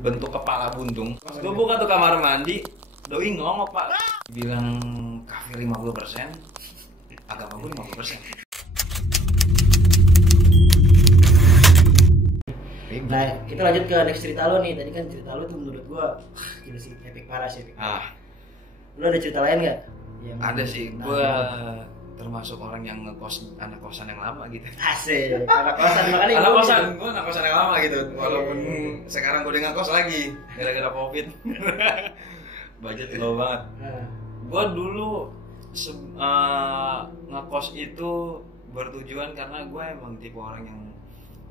bentuk kepala buntung. Pas gue buka tuh kamar mandi, doi ngomong pak, bilang kafir 50%, agama gue 50%. Nah, kita lanjut ke next cerita lo nih. Tadi kan cerita lo tuh menurut gua gila sih, epic parah sih. Lo ada cerita lain nggak? Ada sih, gue termasuk orang yang ngekos anak kosan yang lama gitu. Asik, anak kosan makanya. Anak kosan, gue anak kosan yang lama gitu. Walaupun sekarang gue udah ngekos lagi gara-gara covid. Budget low banget. Gue dulu ngekos itu bertujuan karena gue emang tipe orang yang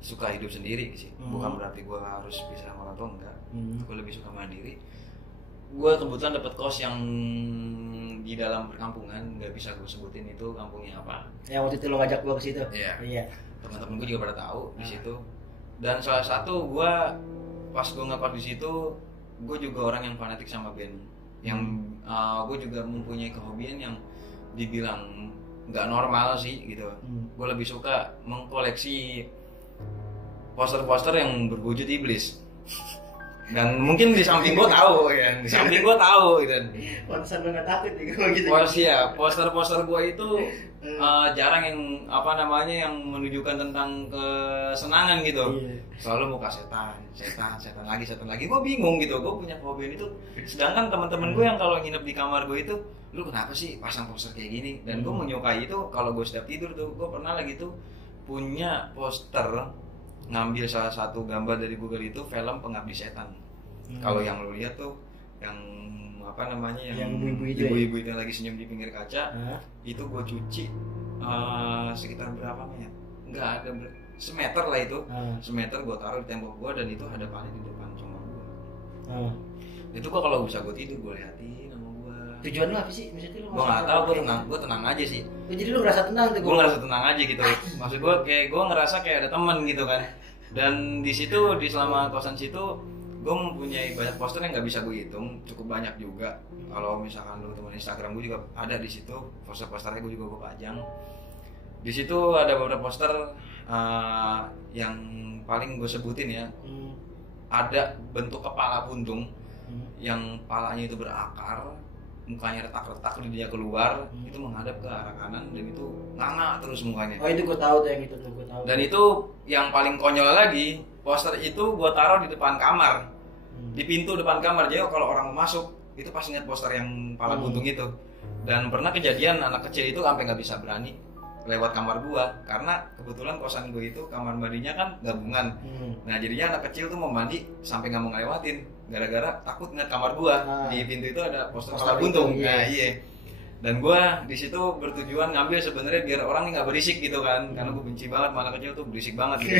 suka hidup sendiri sih. Bukan berarti gue harus pisah sama orang tua, enggak. Gue lebih suka mandiri. Gue kebetulan dapat kos yang di dalam perkampungan, nggak bisa gue sebutin itu kampungnya apa. Yang waktu itu lo ngajak gue ke situ. Iya. Teman-teman gue juga pada tahu di situ. Dan salah satu gue pas gue ngekos di situ, gue juga orang yang fanatik sama band. Yang gue juga mempunyai kehobian yang dibilang nggak normal sih gitu. Gue lebih suka mengkoleksi poster-poster yang berwujud iblis. Dan mungkin di samping gue tahu ya, di samping gue tahu gitu. Pantesan gue nggak takut nih kalau gitu. Poster-poster gue itu jarang yang yang menunjukkan tentang kesenangan gitu. Selalu muka setan lagi. Gue bingung gitu. Gue punya kehobian itu. Sedangkan teman-teman gue yang kalau nginep di kamar gue itu, lu kenapa sih pasang poster kayak gini? Dan gue menyukai itu. Kalau gue setiap tidur tuh, gue pernah lagi tuh punya poster, ngambil salah satu gambar dari Google itu film Pengabdi Setan. Kalau yang lu lihat tuh yang yang ibu-ibu itu lagi senyum di pinggir kaca, itu gue cuci sekitar berapa ya? Enggak ada semeter lah itu. Semeter gue taruh di tembok gue dan itu hadapannya di depan congor gue. Itu gue kalau bisa gue tidur gue liatin sama gue. Tujuan lo apa sih? Maksudnya lo? Gue nggak tahu, gue tenang aja sih. Jadi lo ngerasa tenang tuh? Gue ngerasa tenang aja gitu. Maksud gue kayak gue ngerasa kayak ada teman gitu kan. Dan di situ di selama kosan situ gue mempunyai banyak poster yang nggak bisa gue hitung, cukup banyak juga. Kalau misalkan lu teman Instagram gue juga ada di situ poster-posternya, gue juga gue pajang. Di situ ada beberapa poster yang paling gue sebutin ya. Ada bentuk kepala buntung yang palanya itu berakar, mukanya retak-retak, lidahnya keluar, itu menghadap ke arah kanan dan itu nganga terus mukanya. Oh itu gue tahu tuh yang itu tuh gue tahu. Dan itu yang paling konyol lagi, poster itu gue taruh di depan kamar, di pintu depan kamar. Jadi kalau orang mau masuk itu pasti lihat poster yang pala buntung itu. Dan pernah kejadian anak kecil itu sampai nggak bisa berani lewat kamar gua karena kebetulan kosan gue itu kamar mandinya kan gabungan. Nah jadinya anak kecil tuh mau mandi sampai nggak mau ngelewatin gara-gara takut ngeliat kamar gua. Di pintu itu ada poster pala buntung. Nah iya. Dan gua di situ bertujuan ngambil sebenarnya biar orang ini nggak berisik gitu kan, karena gua benci banget anak kecil tuh berisik banget gitu.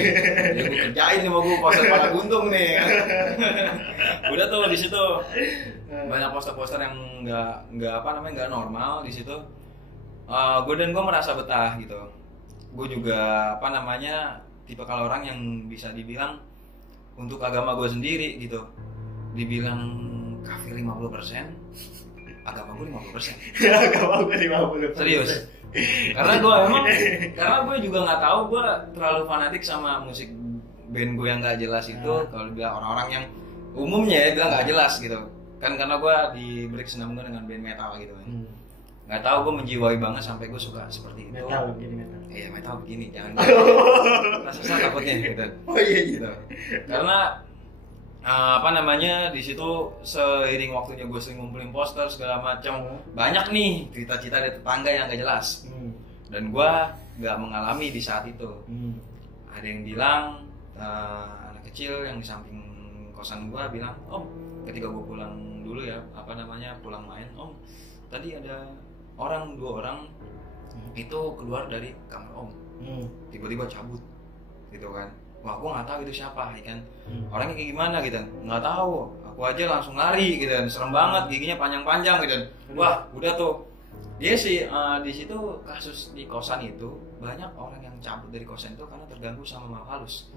Jadi gua kerjain nih mau gua poster pala buntung nih. Udah tuh di situ banyak poster-poster yang nggak normal di situ. Gue merasa betah gitu. Gue juga tipe kalau orang yang bisa dibilang untuk agama gue sendiri gitu, dibilang kafir 50%, agama gue 50%. Agama gue 50%. Serius. Karena gue juga nggak tahu, gue terlalu fanatik sama musik band gue yang nggak jelas itu. Kalau bilang orang-orang yang umumnya ya bilang nggak jelas gitu kan, karena gue di berkesinambungan dengan band metal gitu kan. Nggak tahu, gue menjiwai banget sampai gue suka seperti itu. Metal begini metal. Iya metal begini, jangan. Rasa takutnya gitu. Oh iya gitu. Karena di situ seiring waktunya gue sering ngumpulin poster segala macam, banyak nih cerita-cerita dari tetangga yang nggak jelas. Dan gue nggak mengalami di saat itu. Ada yang bilang anak kecil yang di samping kosan gue bilang, "Om, ketika gue pulang dulu ya, pulang main, Om, tadi ada dua orang itu keluar dari kamar Om, tiba-tiba cabut gitu kan. Wah, gue nggak tahu itu siapa ya kan, orangnya kayak gimana gitu, nggak tahu. Aku aja langsung lari gitu, serem banget, giginya panjang-panjang gitu. Wah, udah tuh dia sih di situ kasus di kosan itu banyak orang yang cabut dari kosan itu karena terganggu sama makhluk halus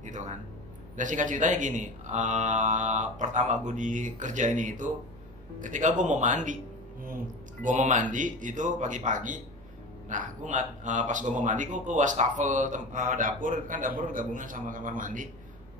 gitu kan. Dan singkat ceritanya gini, pertama gue di kerja ini itu ketika gue mau mandi. Gue mau mandi itu pagi-pagi. Nah, pas gue mau mandi, gue ke wastafel dapur, kan dapur gabungan sama kamar mandi.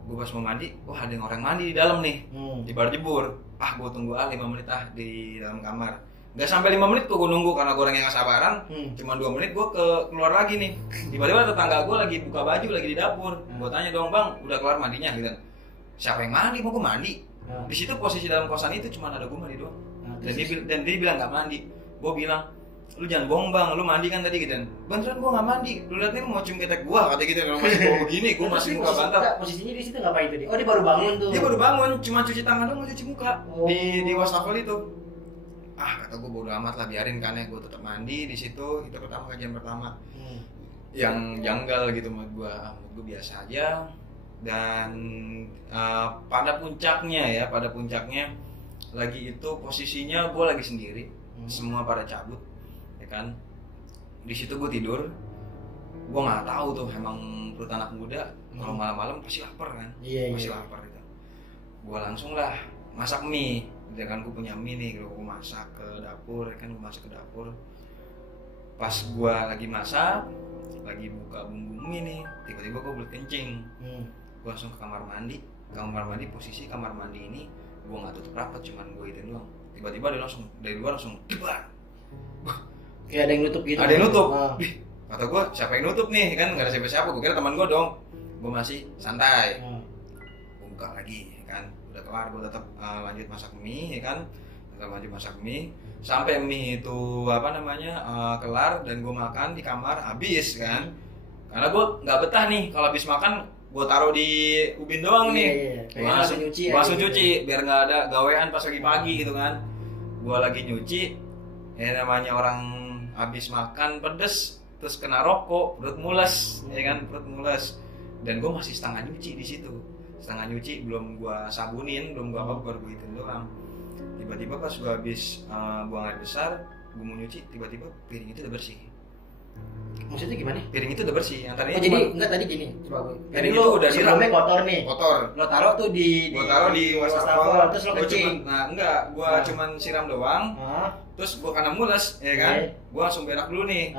gue pas mau mandi, wah ada yang orang mandi di dalam nih, jebur. Gue tunggu 5 menit di dalam kamar. Gak sampai 5 menit gue nunggu karena gue orang yang gak sabaran. Cuma 2 menit gue keluar lagi nih. Tiba-tiba tetangga gue lagi buka baju lagi di dapur. Gue tanya dong, bang, udah keluar mandinya gitu. Siapa yang mandi? Mau gue mandi. Di situ posisi dalam kosan itu cuma ada gue mandi doang. Dan dia bilang gak mandi. Gue bilang, lu jangan bohong bang, lu mandi kan tadi gitu. Beneran gue gak mandi. Lu lihat nih mau cium ketek gue kata gitu. Kalau masih bawa begini, gue masih muka bantal. Posisinya di situ ngapain tadi? Oh dia baru bangun tuh. Dia baru bangun, cuma cuci tangan doang, cuci muka di wastafel itu. Kata gue bodo amat lah, biarin kan ya, gue tetap mandi di situ. Itu kajian pertama yang janggal gitu menurut gue biasa aja. Dan pada puncaknya lagi itu posisinya gue lagi sendiri, semua pada cabut, ya kan. Di situ gue tidur, gue nggak tahu tuh emang perut anak muda kalau malam-malam pasti lapar kan, pasti lapar gitu. Gue langsung lah masak mie. Ya kan gue punya mie nih, gue masak ke dapur, kan gue masak ke dapur. Pas gue lagi masak, lagi buka bumbu mie nih, tiba-tiba gue belut kencing. Gue langsung ke kamar mandi. Posisi kamar mandi ini gue nggak tutup rapat, cuman gue itu doang. Tiba-tiba dia langsung dari luar langsung debar. Kayak ada yang nutup gitu. Ada yang nutup. Kata gue siapa yang nutup nih, kan nggak ada siapa-siapa. Gue kira teman gue dong. Gue masih santai. Gue buka lagi, kan. Udah kelar, gue tetap lanjut masak mie, ya kan. Sampai mie itu kelar dan gue makan di kamar habis kan. Karena gue nggak betah nih kalau habis makan gue taruh di ubin doang nih. Gue langsung cuci biar nggak ada gawean pas pagi-pagi gitu kan. Gue lagi nyuci, ya namanya orang habis makan pedes terus kena rokok, perut mules, ya kan, perut mules. Dan gue masih setengah nyuci di situ. Belum gua sabunin, belum gua baru gua itu doang. Tiba-tiba pas gua habis buang air besar, gua mau nyuci, tiba-tiba piring itu udah bersih. Maksudnya gimana? Piring itu udah bersih. Yang tadinya enggak tadi gini, coba gue. Piring itu udah sebelumnya kotor nih. Kotor. Lo taruh tuh gua taruh di wastafel, terus lo kencing. Gua cuman siram doang. Terus gua karena mules, ya kan? Gua langsung berak dulu nih.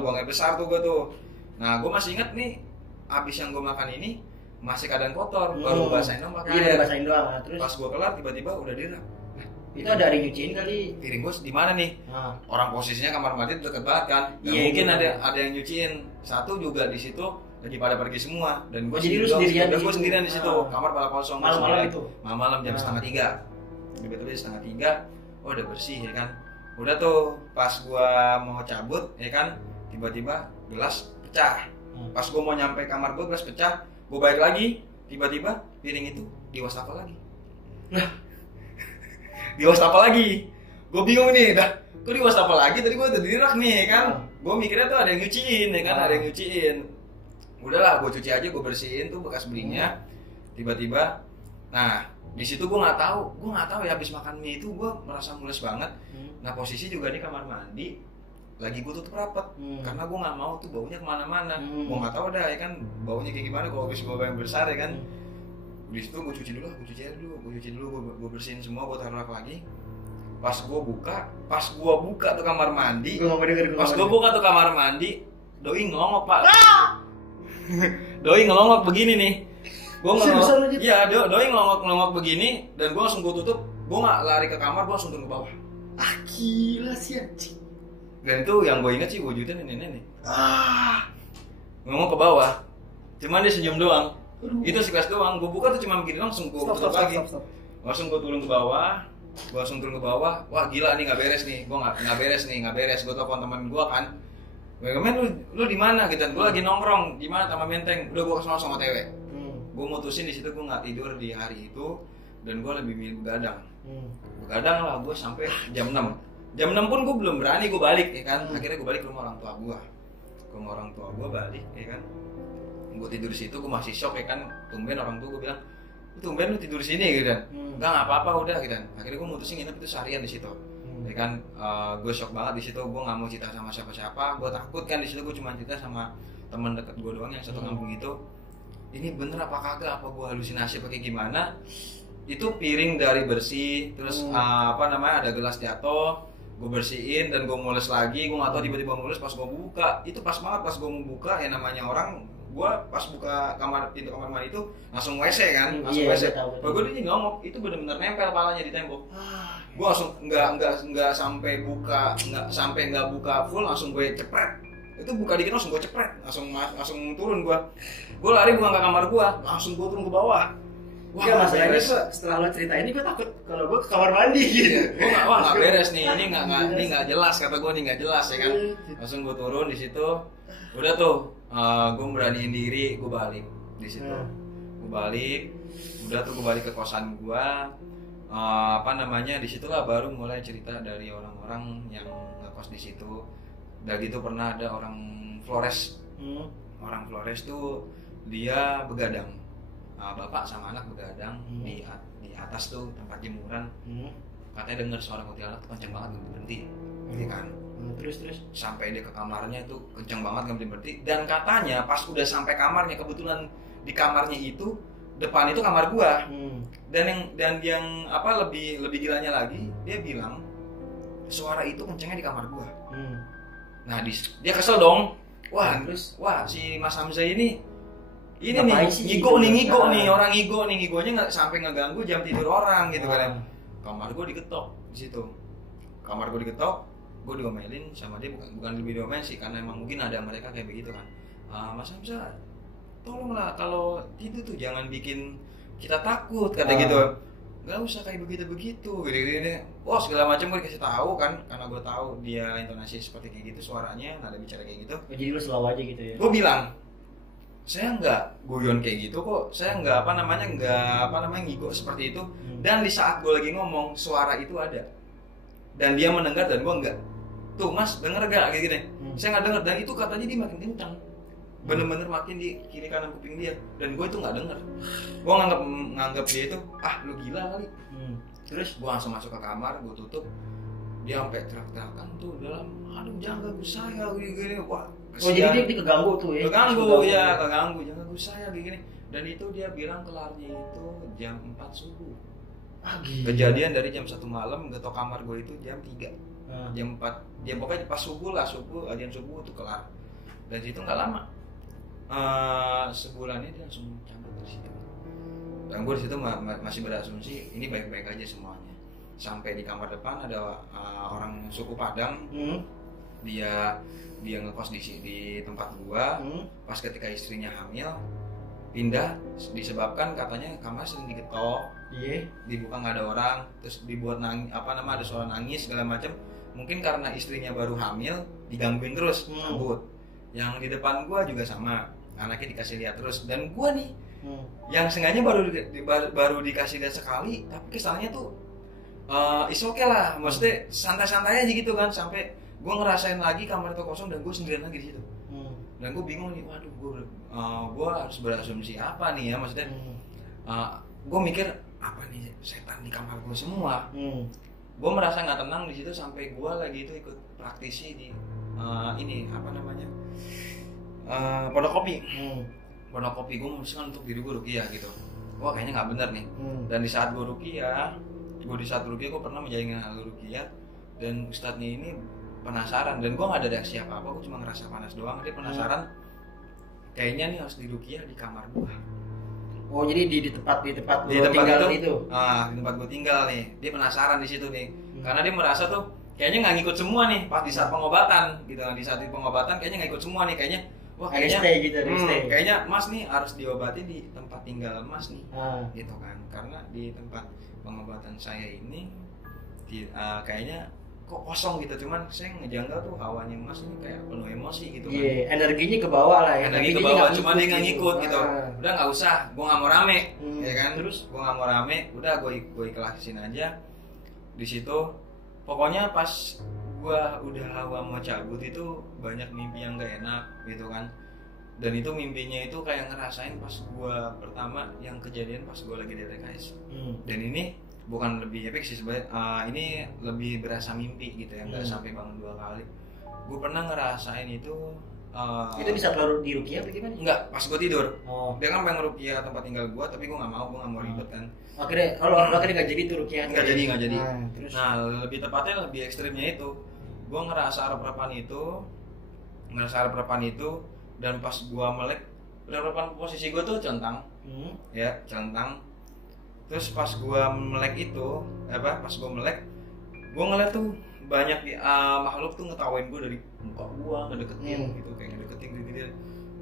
Buang air besar tuh gua tuh. Nah, gua masih inget nih, abis yang gua makan ini masih keadaan kotor, baru basahin doang pakai air. Iya, basahin doang. Terus pas gua kelar tiba-tiba udah dirap. Itu ada yang nyuciin kali. Piring gua di mana nih? Orang posisinya kamar mandi deket banget kan. Mungkin ada yang nyuciin. Satu juga di situ lagi pada pergi semua dan gua sendirian di situ. Kamar pada kosong. Malam-malam itu. Malam jam 2:30. Tiba-tiba 2:30, udah bersih ya kan. Udah tuh pas gua mau cabut ya kan, tiba-tiba gelas pecah. Pas gua mau nyampe kamar gua gelas pecah. Gue balik lagi, tiba-tiba piring itu di wastafel lagi. Di wastafel lagi. Gue bingung nih, kok di wastafel lagi? Tadi gue udah dirak nih kan. Gue mikirnya tuh ada yang nyuciin, ya kan, ada yang nyuciin. Udahlah, gue cuci aja, gue bersihin tuh bekas belinya. Tiba-tiba, nah di situ gue nggak tahu ya habis makan mie itu gue merasa mules banget. Nah posisi juga di kamar mandi. Lagi gue tutup rapat karena gue nggak mau tuh baunya kemana-mana. Gue nggak tahu dah ya kan baunya kayak gimana kalau habis bawa yang besar ya kan. Di situ gue cuci dulu, gue bersihin semua, gue taruh lagi. Pas gue buka tuh kamar mandi. Doi ngelongok pak. Doi ngelongok begini nih. Gue ngelongok. Iya, doi ngelongok begini dan gue langsung gue tutup. Gue nggak lari ke kamar, gue langsung turun ke bawah. Gila sih anjing. Dan itu yang gue inget sih wujudnya nenek-nenek. Ngomong ke bawah. Cuman dia senyum doang. Itu sekelas doang. Gue buka tuh cuma begini langsung gue tutup lagi. Langsung gue turun ke bawah. Wah gila nih nggak beres nih. Gue nggak beres. Gue telepon teman gue kan. Men lu di mana gitu? Gue lagi nongkrong di mana sama Menteng. Udah gue kesana sama TW. Gue mutusin di situ gue nggak tidur di hari itu dan gue lebih milih begadang. Begadang lah gue sampai jam 6. Jam 6 pun gue belum berani gue balik ya kan. Akhirnya gue balik ke rumah orang tua gue. Balik ya kan. Gue tidur di situ, gue masih shock ya kan. Tumben orang tua gue bilang, tumben lu tidur di sini gitu kan. Enggak apa-apa udah gitu kan. Akhirnya gue mutusin nginep itu seharian di situ. Ya kan, gue shock banget di situ. Gue nggak mau cerita sama siapa-siapa. Gue takut kan di situ. Gue cuma cerita sama teman dekat gue doang yang satu kampung itu. Ini bener apa kagak? Apa gue halusinasi? Pakai gimana? Itu piring dari bersih, terus ada gelas jatuh. Gue bersihin dan gue mules lagi. Gue nggak tahu tiba-tiba mules pas gue buka. Itu pas banget pas gue mau buka, yang namanya orang gue pas buka pintu kamar mandi itu langsung WC kan, langsung Iya, WC. tahu. Kalau gue dia ngomong itu benar-benar nempel palanya di tembok. Gue langsung nggak sampai nggak buka full, langsung gue cepret. Itu buka dikit langsung gue cepret, langsung turun gue lari bukan ke kamar gue, langsung gue turun ke bawah. Wah, masalahnya gue setelah lo cerita ini gue takut kalau gue ke kamar mandi gitu. Gue nggak beres nih, ini nggak jelas kata gue nih, nggak jelas ya kan. Langsung gue turun di situ, udah tuh gue beraniin diri, gue balik di situ. Gue balik, udah tuh gue balik ke kosan gue. Disitulah baru mulai cerita dari orang-orang yang ngekos di situ. Dan gitu pernah ada orang Flores, orang Flores tuh dia begadang. Bapak sama anak begadang di atas tuh tempat jemuran. Katanya dengar suara kuntilanak tuh kenceng banget, nggak berhenti, kan? Terus sampai dia ke kamarnya tuh kenceng banget, nggak berhenti. Dan katanya pas udah sampai kamarnya, kebetulan di kamarnya itu depan itu kamar gua. Dan yang lebih gilanya lagi, dia bilang suara itu kencengnya di kamar gua. Nah dia kesel dong. Wah si Mas Hamzah ini ngigo nih, orang ngigo nih, ngigonya nggak sampai ngeganggu jam tidur orang gitu kan. Kamar gue diketok di situ. Kamar gue diketok, gue diomelin sama dia, bukan lebih diomelin sih, karena emang mungkin ada mereka kayak begitu kan. Mas Hamzah, tolonglah kalau itu tuh jangan bikin kita takut kata gitu. Gak usah kayak begitu gini. Wah segala macam gue dikasih tahu kan, karena gue tahu dia intonasi seperti kayak gitu, suaranya nada bicara kayak gitu. Jadi lu selalu aja gitu ya. Gue bilang, saya nggak guyon kayak gitu kok, saya nggak ngigo seperti itu. Dan di saat gue lagi ngomong suara itu ada dan dia mendengar dan gue enggak. Tuh Mas denger gak kayak gini? Saya nggak denger, dan itu katanya dia makin kencang, bener-bener makin di kiri kanan kuping dia, dan gue itu nggak denger. Gue nganggap dia itu lu gila kali. Terus gue langsung masuk ke kamar, gue tutup. Dia sampai teriak-teriakan tuh dalam, aduh jangan ganggu saya gini. Wah kesian. Jadi dia keganggu tuh ya. Keganggu, jangan ganggu saya gini. Dan itu dia bilang kelarnya itu jam 4 subuh. Kejadian dari jam 1 malam getok kamar gue itu jam 3. Jam 4, jam pokoknya pas subuh, ajian subuh itu kelar. Dan itu nggak lama. Sebulannya dia langsung cabut dari situ. Dan gue di situ masih berasumsi ini baik-baik aja semuanya. Sampai di kamar depan ada orang suku Padang. Dia ngekos di tempat gua. Pas ketika istrinya hamil pindah, disebabkan katanya kamar sering diketok, dibuka nggak ada orang, terus dibuat ada suara nangis segala macam. Mungkin karena istrinya baru hamil digangguin terus, cabut. Yang di depan gua juga sama, anaknya dikasih lihat terus. Dan gua nih yang sengaja baru dikasih lihat sekali, tapi kesannya tuh is okay lah, maksudnya santai-santai aja gitu kan. Sampai gue ngerasain lagi kamar itu kosong dan gue sendirian lagi di situ. Dan gue bingung nih, waduh gue harus berasumsi apa nih ya, maksudnya gue mikir apa nih setan di kamar gue semua. Gue merasa nggak tenang di situ sampai gue lagi itu ikut praktisi di pondok kopi. Pondok kopi gue memutuskan untuk diri gue ruqyah gitu. Wah kayaknya nggak benar nih. Dan di saat gue ruqyah, gue pernah menjalani hal ruqyah, dan ustadznya ini penasaran, dan gue nggak ada reaksi apa-apa, gue cuma ngerasa panas doang. Dia penasaran, kayaknya nih harus diruqyah di kamar gue. Oh jadi di tempat tinggal itu? Di tempat gue tinggal nih. Dia penasaran di situ nih, karena dia merasa tuh kayaknya nggak ngikut semua nih pas di saat pengobatan gitu. Di saat pengobatan kayaknya nggak ikut semua nih, kayaknya kayaknya Mas nih harus diobati di tempat tinggal Mas nih, gitu kan. Karena di tempat pengobatan saya ini kayaknya kok kosong gitu, cuman saya ngejanggal tuh hawanya Mas ini kayak penuh emosi gitu kan. Energinya ke bawah lah ya. Energi ke bawah, cuma dia nggak ngikut gitu. Udah nggak usah, gue nggak mau rame, ya kan. Terus gue nggak mau rame, udah gue ikhlasin aja di situ. Pokoknya pas gue udah hawa mau cabut itu banyak mimpi yang gak enak gitu kan. Dan itu mimpinya itu kayak ngerasain pas gue pertama yang kejadian pas gue lagi di TKS. Dan ini bukan lebih epic sih sebenarnya, ini lebih berasa mimpi gitu ya, nggak sampai bangun 2 kali. Gue pernah ngerasain itu. Itu bisa keluar di ruqyah atau gimana? Enggak, pas gue tidur. Dia kan pengen ruqyah tempat tinggal gue, tapi gue nggak mau ribet kan. Akhirnya nggak jadi tuh ruqyah. Nggak jadi. Nah lebih tepatnya lebih ekstrimnya itu, gue ngerasa arep-arepan itu, dan pas gue melek Berhadapan posisi gue tuh centang, ya centang. Terus pas gue melek itu, pas gue melek, gue ngeliat tuh banyak makhluk tuh ngetawain gue dari muka gue, ngedeketin gitu, kayak ngedeketin gitu.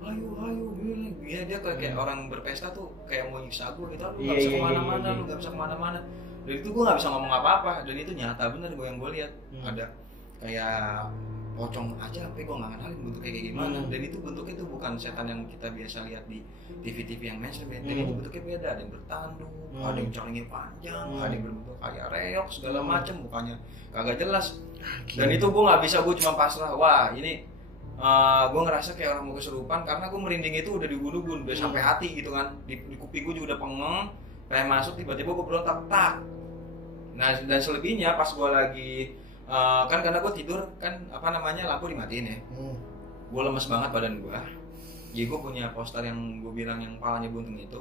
Ayo, dia kayak orang berpesta tuh kayak mau nyiksa gue gitu, lu nggak bisa kemana-mana, lu nggak bisa kemana-mana. Dan itu gue nggak bisa ngomong apa-apa, dan itu nyata bener gue yang gue lihat. Ada kayak pocong aja sampai gue nggak kenalin bentuknya kayak gimana. Dan itu bentuknya tuh bukan setan yang kita biasa lihat di TV-TV yang mainstream. Dan itu bentuknya beda, ada yang bertanduk, ada yang celingnya panjang, ada yang berbentuk kayak reok segala macem, mukanya kagak jelas. Dan itu gue nggak bisa, gue cuma pasrah. Wah ini gue ngerasa kayak orang mau kesurupan karena gue merinding itu udah di ubun-ubun, udah sampai hati gitu kan. Di kuping gue juga udah pengeng, kayak masuk tiba-tiba gue berontak tak. Nah dan selebihnya pas gue lagi kan karena gue tidur kan lampu dimatiin ya. Gue lemes banget badan gue. Jadi gue punya poster yang gue bilang yang palanya buntung itu.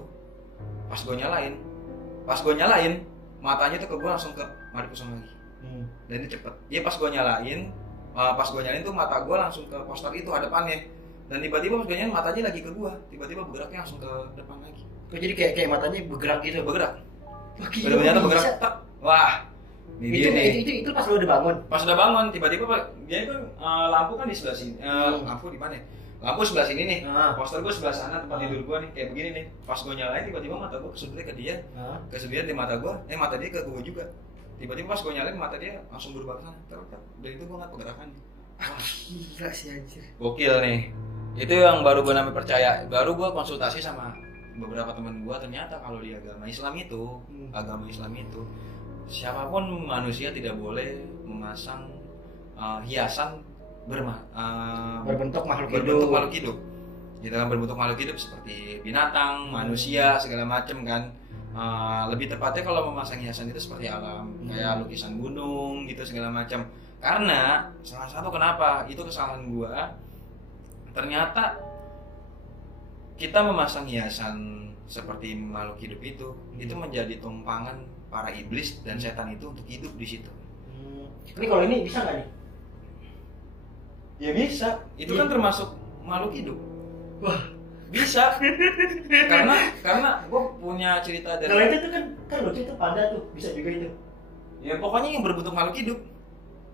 Pas gue nyalain, matanya tuh ke gue langsung ke mari pusing lagi. Dan itu cepet. Jadi pas gue nyalain tuh mata gue langsung ke poster itu hadapannya. Dan tiba-tiba pas gue nyalain matanya lagi ke gue. Tiba-tiba bergeraknya langsung ke depan lagi. Jadi kayak matanya bergerak gitu. Bergerak. Benar-benar bergerak. Wah. Itu pas lo udah bangun. Pas udah bangun, tiba-tiba dia itu lampu kan di sebelah sini. Lampu di mana? Lampu sebelah sini nih. Poster gue sebelah sana tempat tidur gue nih, kayak begini nih. Pas gue nyalain tiba-tiba mata gue kesudutnya ke dia. Kesudutnya di mata gue, mata dia ke gue juga. Tiba-tiba pas gue nyalain mata dia langsung berubah ke sana. Dan itu gue ngeliat pergerakannya. Wah, gila sih anjir. Gokil nih. Itu yang baru gue namanya percaya. Baru gue konsultasi sama beberapa teman gue, ternyata kalau di agama Islam itu siapapun manusia tidak boleh memasang hiasan berbentuk makhluk hidup. Gitu kan, berbentuk makhluk hidup seperti binatang, manusia, segala macam kan. Lebih tepatnya kalau memasang hiasan itu seperti alam, kayak lukisan gunung gitu segala macam. Karena salah satu kenapa itu kesalahan gua, ternyata kita memasang hiasan seperti makhluk hidup itu menjadi tumpangan para iblis dan setan itu untuk hidup di situ. Ini kalau ini bisa nggak nih? Ya bisa. Itu kan termasuk makhluk hidup. Wah, bisa. karena gue punya cerita dari. Kalau itu kan lucu itu panda tuh, bisa juga itu. Ya pokoknya yang berbentuk makhluk hidup.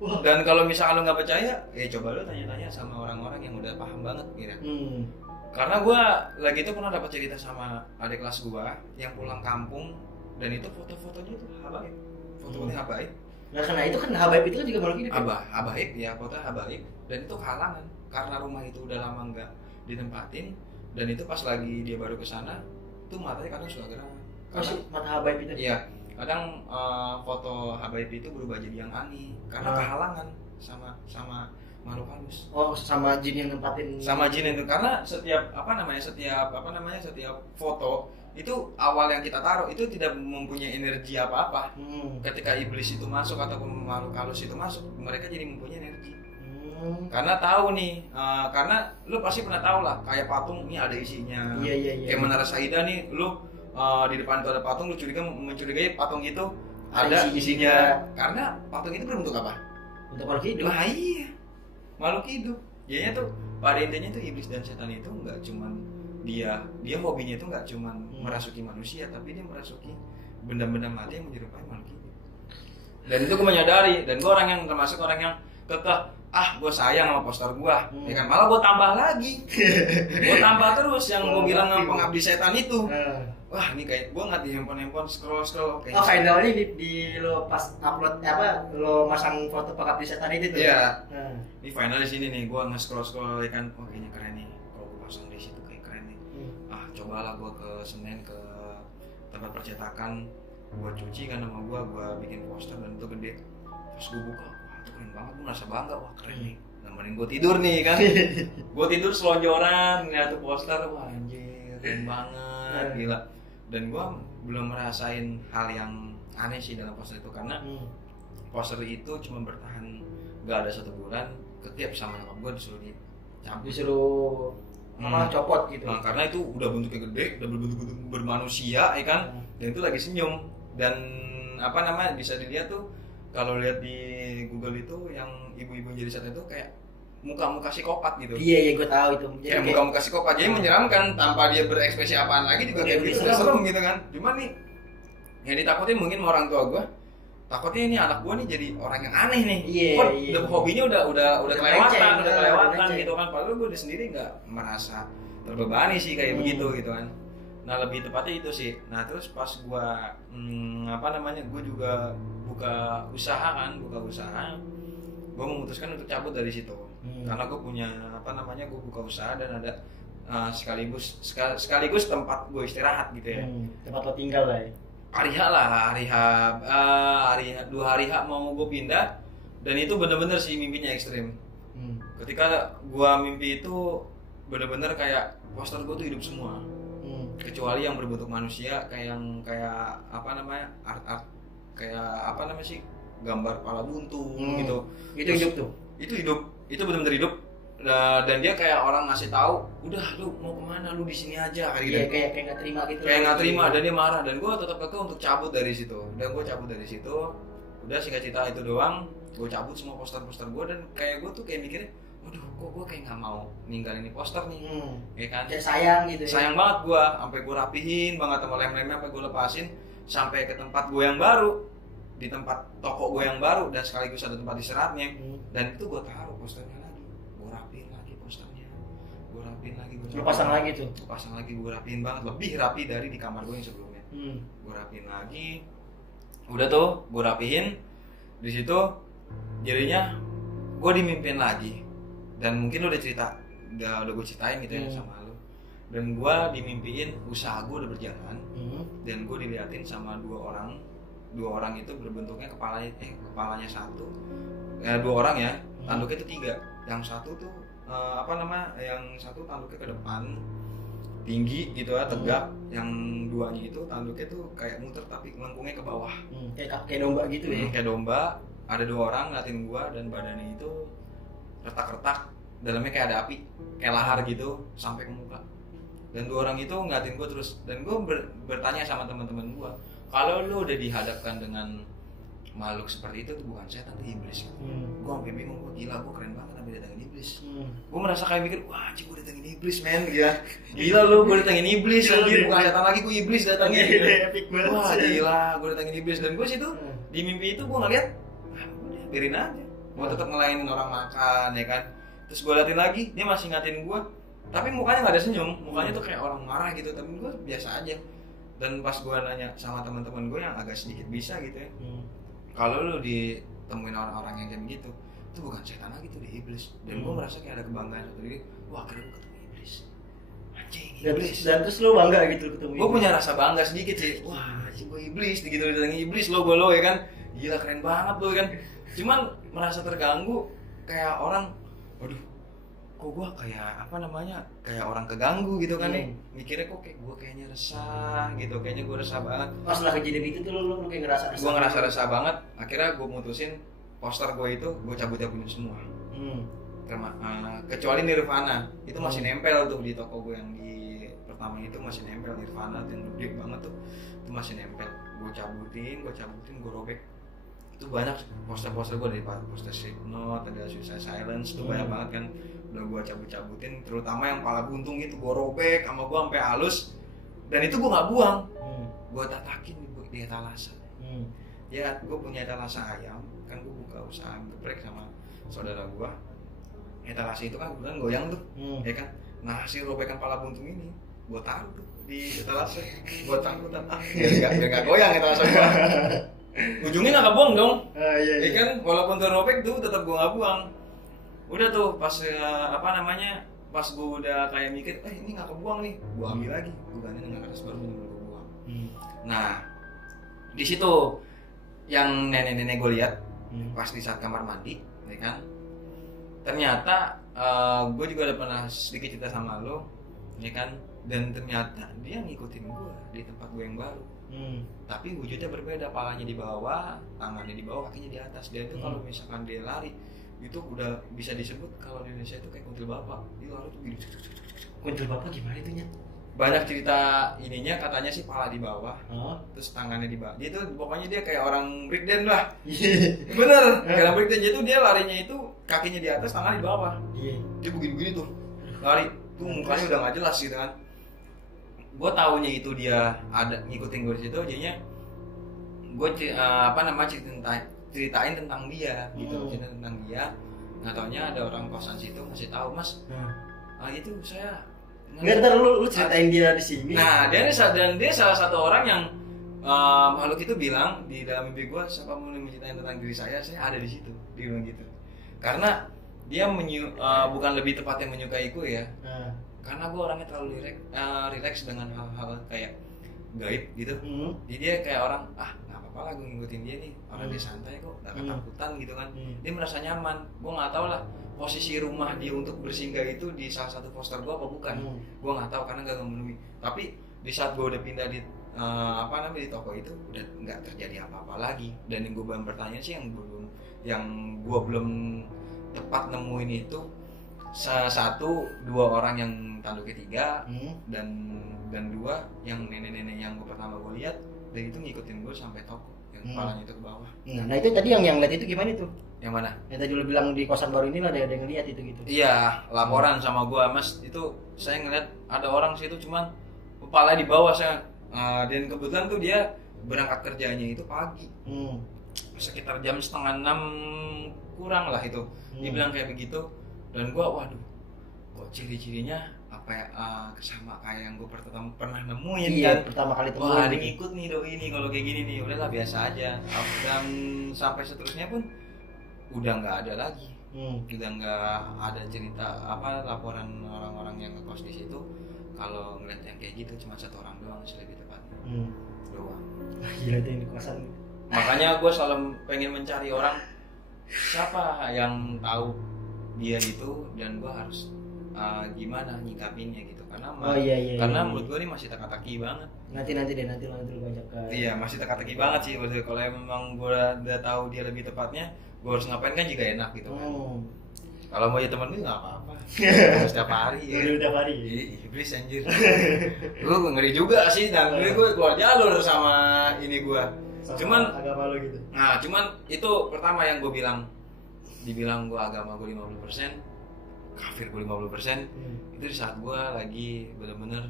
Wah. Dan kalau misalnya lo nggak percaya, coba lo tanya-tanya sama orang-orang yang udah paham banget gitu. Karena gue lagi itu pernah dapat cerita sama adik kelas gue yang pulang kampung dan itu foto-fotonya itu habaib. Foto-fotonya habaib. Nah karena itu kan habaib itu kan juga makhluk hidup. Habaib ya, foto habaib dan itu kehalangan karena rumah itu udah lama nggak ditempatin dan itu pas lagi dia baru ke sana tuh matanya kadang suka gerak. Masih mata habaib itu? Iya, kadang foto habaib itu berubah jadi yang aneh karena kehalangan sama makhluk halus. Oh, sama jin yang nempatin. Sama jin itu karena setiap foto itu awal yang kita taruh itu tidak mempunyai energi apa-apa. Ketika iblis itu masuk ataupun makhluk halus itu masuk, mereka jadi mempunyai energi. Karena tahu nih, karena lu pasti pernah tahu lah, kayak patung ini ada isinya. Iya. Kayak Menara Saida nih, lu di depan itu ada patung, lu mencurigai patung itu ada isinya. Karena patung itu berbentuk apa? Untuk makhluk hidup. Nah, iya. Makhluk hidup. Jadinya tuh pada intinya tuh iblis dan setan itu nggak cuman dia hobinya itu nggak cuman merasuki manusia, tapi dia merasuki benda-benda mati yang menyerupai makhluk hidup. Dan itu gue menyadari, dan gue termasuk orang yang kekeh, gue sayang sama poster gue, ya kan, malah gue tambah lagi, gue tambah terus yang gue bilang sama pengabdi setan itu. Wah ini kayak gue nggak di handphone scroll kayak finalnya di lo pas upload lo masang foto pengabdi setan itu tuh. Iya. Ini final di sini nih, gue nge-scroll ya kan, kayaknya keren nih kalau gue pasang di situ, kayak keren nih. Cobalah gue ke Senen ke tempat percetakan, gue cuci kan sama gue bikin poster dan itu gede. Pas gue buka, wah itu keren banget, gue merasa bangga, wah keren nih. Nemenin gue tidur nih kan, gue tidur selonjoran ngeliat tuh poster, wah anjir keren banget, gila. Dan gue belum merasain hal yang aneh sih dalam poster itu karena poster itu cuma bertahan gak ada 1 bulan, ketiap sama nyokap gue disuruh copot gitu. Karena itu udah bentuknya gede, udah berbentuk bermanusia, ya kan, dan itu lagi senyum dan bisa dilihat tuh kalau lihat di Google itu yang ibu-ibu jadi setan itu kayak muka-muka psikopat gitu. Iya gue tahu itu. Jadi kayak muka-muka psikopat, jadi menyeramkan tanpa dia berekspresi apaan lagi juga kayak gitu serem gitu kan. Cuman nih yang ditakutin mungkin sama orang tua gue, takutnya ini anak gue nih jadi orang yang aneh nih. Iya. Hobinya udah kelewatan gitu kan. Padahal gue sendiri nggak merasa terbebani sih kayak begitu gitu kan. Nah lebih tepatnya itu sih. Nah terus pas gue gue juga buka usaha, gue memutuskan untuk cabut dari situ. Karena gue punya gue buka usaha dan ada sekaligus tempat gue istirahat gitu ya. Tempat lo tinggal lah ya. Hari 2 hari mau gue pindah, dan itu bener-bener sih mimpinya ekstrim. Ketika gue mimpi itu bener-bener kayak poster gue tuh hidup semua, kecuali yang berbentuk manusia kayak art gambar kepala buntung gitu. Itu hidup tuh. Itu bener-bener hidup. Dan dia kayak orang ngasih tahu, udah lu mau kemana, lu di sini aja kayak gitu. Iya, kayak nggak terima gitu. Kayak nggak terima, dan dia marah, dan gue tetap kekeh untuk cabut dari situ. Udah singkat cerita itu doang, gue cabut semua poster-poster gue, dan kayak gue tuh kayak mikirnya, waduh kok gue kayak nggak mau ninggalin ini poster nih, ya kan? Kayak sayang gitu. Sayang banget gue, sampai gue rapihin banget sama lem-lemnya, sampai gue lepasin, sampai ke tempat gue yang baru, di tempat toko gue yang baru, dan sekaligus ada tempat istirahatnya, dan itu gue taruh posternya. Lu pasang lagi tuh? Pasang lagi, gue rapiin banget, lebih rapi dari di kamar gue yang sebelumnya. Gue rapiin lagi, udah tuh gue rapiin di situ, jadinya gue dimimpin lagi, dan mungkin lu udah gue ceritain gitu ya sama lu. Dan gue dimimpiin usaha gue udah berjalan, dan gue diliatin sama dua orang itu berbentuknya kepalanya satu, dua orang ya, tanduknya itu 3, yang satu tuh yang satu tanduknya ke depan tinggi gitu ya, tegak. Yang duanya itu tanduknya tuh kayak muter tapi melengkungnya ke bawah, kayak domba gitu ya. Kayak domba. Ada 2 orang ngeliatin gua, dan badannya itu retak-retak, dalamnya kayak ada api, kayak lahar gitu sampai ke muka. Dan 2 orang itu ngeliatin gua terus, dan gua bertanya sama teman-teman gua, kalau lu udah dihadapkan dengan makhluk seperti itu tuh bukan setan, tuh iblis. Gue sampai bingung, gue gila, gue keren banget sampai datangin iblis. Gue merasa kayak mikir, wah anjing gue datangin iblis men, gila lu, gue datangin iblis, anjir bukan setan lagi, gue iblis datangin. Wah gila, gue datangin iblis. Dan gue situ di mimpi itu gue ngeliat, udah biarin aja, gue tetap ngelainin orang makan ya kan. Terus gue liatin lagi, dia masih ngatin gue, tapi mukanya nggak ada senyum, mukanya tuh kayak orang marah gitu, tapi gue biasa aja. Dan pas gue nanya sama teman-teman gue yang agak sedikit bisa gitu ya, kalau lu ditemuin orang-orang yang kayak begitu, itu bukan setan lagi, tuh dia iblis. Dan gue merasa kayak ada kebanggaan satu diri, wah akhirnya gue ketemu iblis, anjing iblis. Dan terus lu bangga gitu ketemu iblis? Gue punya rasa bangga sedikit sih, wah anjing gue iblis, gitu datangin iblis lo ya kan, gila keren banget lo kan. Cuman merasa terganggu, kayak orang, waduh kok gue kayak kayak orang keganggu gitu kan. Mikirnya kok kayak gue kayaknya resah gitu, kayaknya gue resah banget. Pas lah kejadian itu tuh lu kayak ngerasa resah? Gue ngerasa resah banget. Akhirnya gue mutusin poster gue itu gue cabut-cabutin semua, kecuali Nirvana itu masih nempel tuh di toko gue yang di pertama itu, masih nempel Nirvana yang gede banget tuh, itu masih nempel. Gue cabutin, gue robek. Itu banyak poster-poster gue, dari poster Slipknot, ada Suicide Silence, itu banyak banget kan. Udah gue cabut-cabutin, terutama yang pala buntung itu gue robek sama gue sampai halus, dan itu gue nggak buang, gue tatakin di etalase. Ya gue punya etalase ayam kan, gue buka usaha geprek sama saudara gue. Etalase itu kan kebetulan goyang tuh, ya kan. Nah hasil robekan pala buntung ini gue taruh tuh di etalase, gue taruh biar nggak goyang etalase gue. Ujungnya nggak kebuang dong, ya kan. Walaupun terrobek tuh tetap gue nggak buang. Udah tuh pas pas gue udah kayak mikir, ini nggak kebuang nih, gue ambil lagi, gue ganti dengan kertas baru, gue buang. Nah di situ yang nenek-nenek gue lihat pas di saat kamar mandi, ya kan. Ternyata gue juga udah pernah sedikit cerita sama lo, ya kan. Dan ternyata dia ngikutin gue di tempat gue yang baru. Tapi wujudnya berbeda, palanya di bawah, tangannya di bawah, kakinya di atas. Dia itu kalau misalkan dia lari, itu udah bisa disebut kalau di Indonesia itu kayak kuntil bapak. Dia lari tuh gini. Kuntil bapak gimana itu, Nyet? banyak cerita ininya, katanya sih pala di bawah, terus tangannya di bawah. Dia tuh pokoknya dia kayak orang breakdance lah. Bener, kayak orang breakdance itu dia larinya itu kakinya di atas, tangannya di bawah. Dia begini-begini tuh lari, tuh mukanya udah nggak jelas gitu kan. Gue taunya itu dia ada ngikutin gue di situ, jadinya gue ceritain tentang dia gitu, cerita tentang dia. Nggak taunya ada orang kosan situ ngasih tahu, Mas, itu saya nggak, ntar lu ceritain dia di sini. Nah, dia salah satu orang yang makhluk itu bilang di dalam mimpi gue, siapa mau menceritain tentang diri saya ada di situ, dia bilang gitu. Karena dia bukan lebih tepatnya menyukaiku ya, karena gue orangnya terlalu relax dengan hal-hal kayak gaib gitu. Jadi dia kayak orang, nggak apa-apa lah gue ngikutin dia nih, orang dia santai kok, nggak ketakutan gitu kan. Dia merasa nyaman. Gue nggak tahu lah posisi rumah dia untuk bersinggah itu di salah satu poster gue apa bukan. Gue nggak tahu karena nggak memenuhi. Tapi di saat gue udah pindah di di toko itu udah nggak terjadi apa-apa lagi. Dan yang gue belum bertanya sih, yang gue belum tepat nemuin itu satu dua orang yang tanduknya 3 dan 2 yang nenek-nenek yang gue pertama gue lihat, dan itu ngikutin gue sampai toko yang kepalanya itu ke bawah. Nah itu tadi yang lihat itu gimana itu? Yang mana? Yang tadi lu bilang di kosan baru ini lah ada yang lihat itu gitu. Iya, laporan sama gue, Mas, itu saya ngeliat ada orang situ cuman kepala di bawah saya. Dan kebetulan tuh dia berangkat kerjanya itu pagi, sekitar jam 5:30 kurang lah itu. Dia bilang kayak begitu, dan gue waduh, kok ciri-cirinya apa ya, sama kayak yang gue pernah nemuin. Iya, kan pertama kali temuin. Wah, ada ngikut nih doi ini kalau kayak gini nih, udahlah biasa aja. Dan sampai seterusnya pun udah nggak ada lagi. Udah nggak ada cerita laporan orang-orang yang ngekos di situ kalau ngeliat yang kayak gitu. Cuma satu orang doang sih, lebih tepatnya doang. Gila tuh di kosan. Makanya gue selalu pengen mencari orang siapa yang tahu dia itu, dan gue harus gimana nyikapinnya gitu. Karena karena menurut gue ini masih teka-teki banget. Nanti lu banyak ke. Iya, masih teka-teki banget sih. Kalau memang gue udah tahu dia lebih tepatnya, gue harus ngapain kan juga enak gitu kan. Kalau mau ya temen gue nggak apa-apa. Setiap hari ya. Setiap hari. Iblis anjir. Gue ngeri juga sih, dan gue keluar jalur sama ini gue. Cuman agama lo gitu. Nah, cuman itu pertama yang gue dibilang gue agama gue 50%, kafir gue 50%. Itu di saat gue lagi bener-bener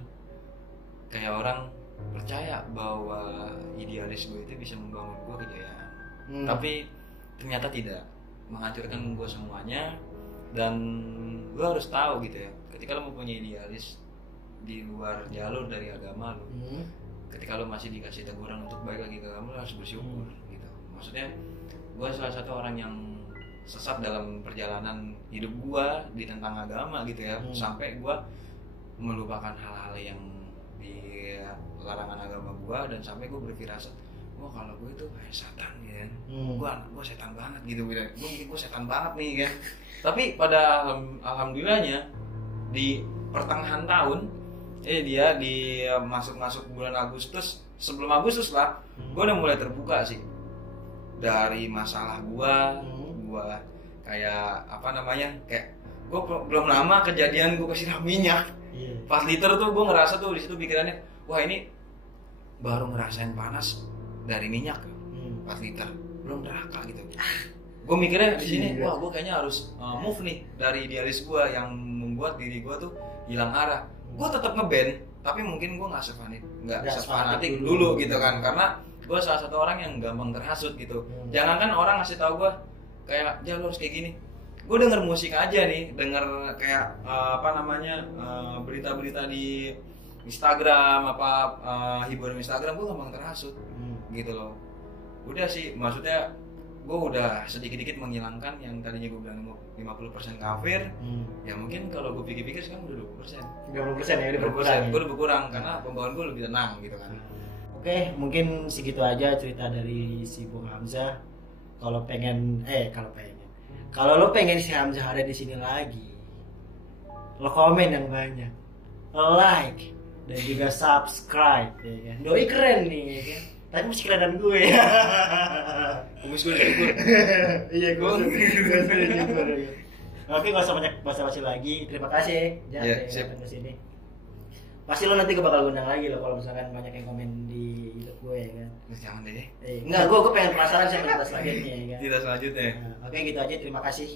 kayak orang percaya bahwa idealis gue itu bisa membangun gue kejayaan. Tapi ternyata tidak, menghancurkan gue semuanya. Dan lo harus tahu gitu ya, ketika lo mempunyai idealis di luar jalur dari agama lo, ketika lo masih dikasih teguran untuk balik lagi ke agama, lo harus bersyukur gitu. Maksudnya gue salah satu orang yang sesat dalam perjalanan hidup gue di tentang agama gitu ya, sampai gue melupakan hal-hal yang di larangan agama gue, dan sampai gue berfirasat, wah kalau gue itu kayak setan ya, gue setan banget gitu, gue mikir gue setan banget nih kan. Tapi pada alhamdulillahnya di pertengahan tahun, dia di masuk bulan Agustus, sebelum Agustus lah, gue udah mulai terbuka sih dari masalah gue kayak kayak gue belum lama kejadian gue kesiram minyak 4 liter tuh, gue ngerasa tuh di situ pikirannya, wah ini baru ngerasain panas dari minyak 4 liter, belum neraka gitu. Gue mikirnya di sini, wah gue kayaknya harus move nih dari idealis gue yang membuat diri gue tuh hilang arah. Gue tetap ngeband, tapi mungkin gue nggak sefanatik dulu gitu kan, karena gue salah satu orang yang gampang terhasut gitu. Jangankan orang ngasih tahu gue kayak, lu harus kayak gini. Gue denger musik aja nih, denger kayak berita-berita di Instagram, hiburan Instagram, gue gampang terhasut gitu loh. Udah sih, maksudnya gue udah sedikit-sedikit menghilangkan yang tadinya gue bilang 50% kafir. Ya mungkin kalau gue pikir-pikir sekarang udah 20% ya, udah berkurang. Gue udah berkurang karena pembawaan gue lebih tenang gitu kan. Oke, mungkin segitu aja cerita dari si Bung Hamzah. Kalau lo pengen si Hamzah ada di sini lagi, lo komen yang banyak, lo like dan juga subscribe ya kan. Doi keren nih ya kan. Tapi masih keren gue. Kumis gue cukur. Iya, gue cukur. Oke, nggak usah banyak basa-basi lagi. Terima kasih ya, datang ke sini. Pasti lo nanti gue bakal undang lagi lo kalau misalkan banyak yang komen di YouTube gue ya kan. Jangan deh. Enggak, gue pengen penasaran sih sama cerita selanjutnya ya kan. Cerita selanjutnya. Nah, oke gitu aja, terima kasih.